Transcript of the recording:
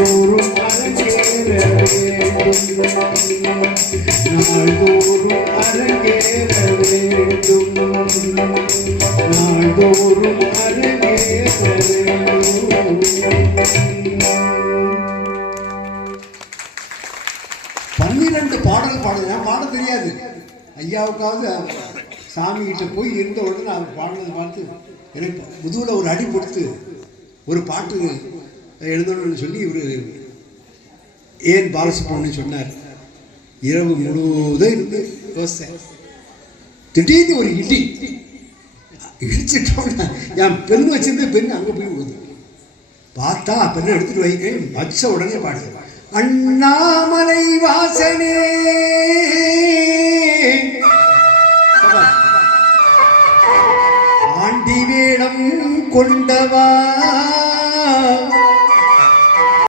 நாள்தோறும் அரங்கேற வேண்டும், நாள்தோறும் அரங்கேற வேண்டும், நாள்தோறும் அரங்கேற வேண்டும். 12 பாடல் பாடுங்க, பாட தெரியாது. ஐயாவுக்காவது சாமிகிட்ட போய் இருந்த உடனே அவர் பாடினதை பார்த்து எனக்கு முதுகில் ஒரு அடி கொடுத்து ஒரு பாட்டு எழுதணும்னு சொல்லி இவர் ஏன் பாலசுப்ரமணியன் சொன்னார். இரவு முழுவதும் இருந்து யோசனை, திடீர்னு ஒரு இடி இடிச்சிட்டோம்னா என் பெண் வச்சிருந்த பெண் அங்கே போய் போகுது. பார்த்தா பெண்ணை எடுத்துட்டு வைக்க வச்ச உடனே பாடுங்க, அண்ணாமலை வாசனே ஆண்டி வேடம் கொண்டவா